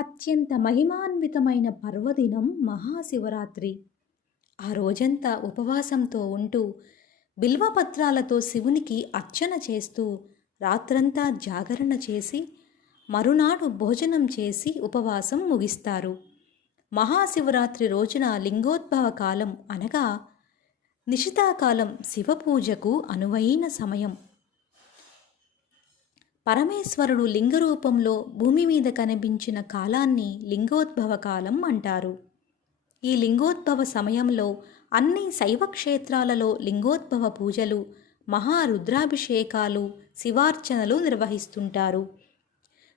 అత్యంత మహిమాన్వితమైన పర్వదినం మహాశివరాత్రి. ఆ రోజంతా ఉపవాసంతో ఉంటూ బిల్వపత్రాలతో శివునికి అర్చన చేస్తూ రాత్రంతా జాగరణ చేసి మరునాడు భోజనం చేసి ఉపవాసం ముగిస్తారు. మహాశివరాత్రి రోజున లింగోద్భవ కాలం అనగా నిశితాకాలం శివపూజకు అనువైన సమయం. పరమేశ్వరుడు లింగరూపంలో భూమి మీద కనిపించిన కాలాన్ని లింగోద్భవ కాలం అంటారు. ఈ లింగోద్భవ సమయంలో అన్ని శైవ క్షేత్రాలలో లింగోద్భవ పూజలు, మహారుద్రాభిషేకాలు, శివార్చనలు నిర్వహిస్తుంటారు.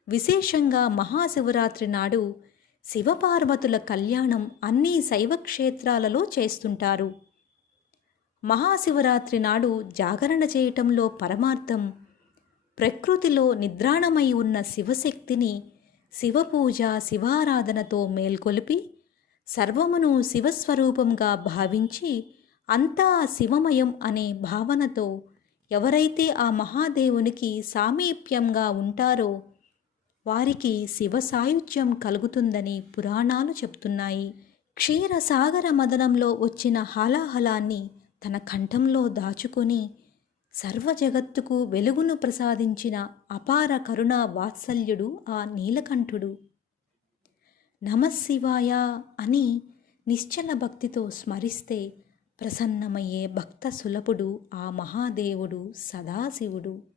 విశేషంగా మహాశివరాత్రి నాడు శివపార్వతుల కళ్యాణం అన్ని శైవ క్షేత్రాలలో చేస్తుంటారు. మహాశివరాత్రి నాడు జాగరణ చేయటంలో పరమార్థం ప్రకృతిలో నిద్రాణమై ఉన్న శివశక్తిని శివపూజ, శివారాధనతో మేల్కొలిపి సర్వమును శివస్వరూపంగా భావించి అంతా శివమయం అనే భావనతో ఎవరైతే ఆ మహాదేవునికి సామీప్యంగా ఉంటారో వారికి శివ సాయుధ్యం కలుగుతుందని పురాణాలు చెప్తున్నాయి. క్షీరసాగర మదనంలో వచ్చిన హాలాహలాన్ని తన కంఠంలో దాచుకొని సర్వ జగత్తుకు వెలుగును ప్రసాదించిన అపార కరుణా వాత్సల్యుడు ఆ నీలకంఠుడు. నమశివాయ అని నిశ్చల భక్తితో స్మరిస్తే ప్రసన్నమయ్యే భక్త సులభుడు ఆ మహాదేవుడు సదాశివుడు.